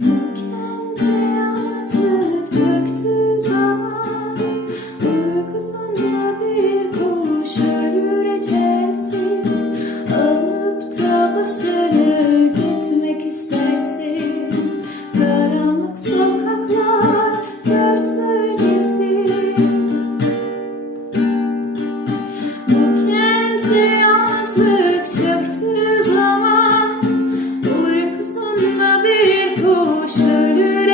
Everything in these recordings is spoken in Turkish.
Look ölür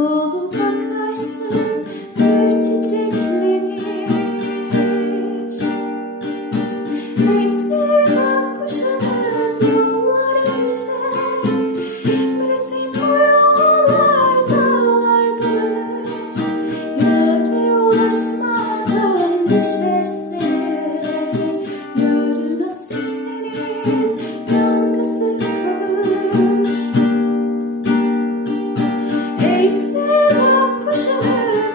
dolu bakarsın bir çiçeklenir Bir kuşanıp yollara düşer Bilesin bu yollar dağlar dolanır. Yere ulaşmadan düşer.